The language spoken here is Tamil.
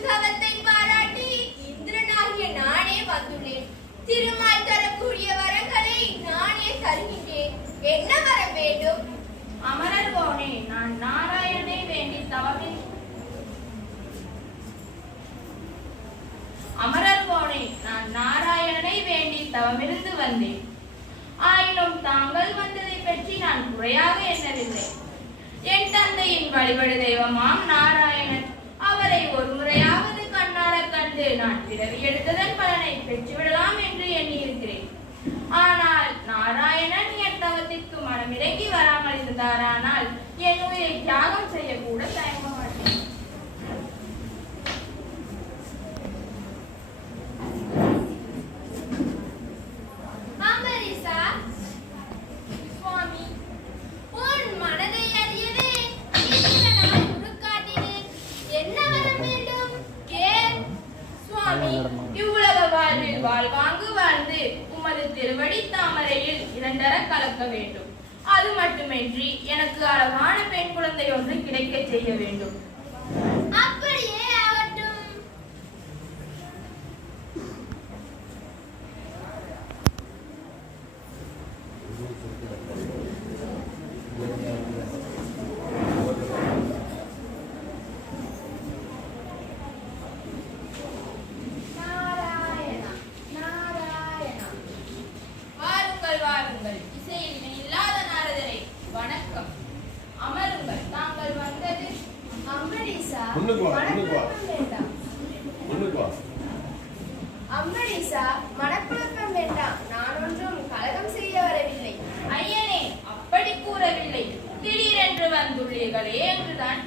செய்யும் தவத்தை பாராட்டி இந்திரனாகிய நானே வந்துள்ளேன். திருமால் தரக்கூடிய வரங்களை நானே தருகின்றேன். என்ன வர வேண்டும்? அமரர்கோனே, நான் நாராயணனை வேண்டி தவமில் அமரர்கோனே, நான் நாராயணனை வேண்டி தவமிருந்து வந்தேன். ஆயினும் தாங்கள் வந்ததை பற்றி நான் குறையாக எண்ணவில்லை. என் தந்தையின் வழிபடு தெய்வமாம் நாராயணன், அவரை ஒரு முறையாவது கண்ணார கண்டு நான் பிறவி எடுத்ததன் பலனை பெற்றுவிடலாம் என்று எண்ணியிருக்கிறேன். ஆனால் நாராயணன் என் தவத்திற்கு மனமிறங்கி வராமல் இருந்தாரானால் என் உயிரை தியாகம் செய்யக்கூட தயங்க மாட்டேன். சுவாமி, உன் மனதை அறியவே இத்தனை உருக்காட்டினேன். என்ன வர வேண்டும்? கேள். சுவாமி, இவ்வுலக வாழ்வில் வாழ்வாங்கு வாழ்ந்து உமது திருவடி தாமரையில் இரண்டர கலக்க வேண்டும். அது மட்டுமின்றி எனக்கு அழகான பெண் குழந்தை ஒன்று கிடைக்க செய்ய வேண்டும். அப்படியே ஆகட்டும். நாராயணா, நாராயணா. வாருங்கள் வாருங்கள், இசையில் இல்லாத நாரதரை வணக்கம். அமருங்கள். தாங்கள் வந்தது? அம்பரீஷா, முன்னுக்கு வா, முன்னுக்கு வா. மனக்குழப்பம் வேண்டாம். முன்னுக்கு வா. அம்பரீஷா, மனக்குழப்பம் வேண்டாம். நான் ஒன்றும் கலகம் செய்ய வரவில்லை. ஐயனே, அப்படி கூறவில்லை. திடீரென்று வந்துள்ளீர்களே என்றுதான்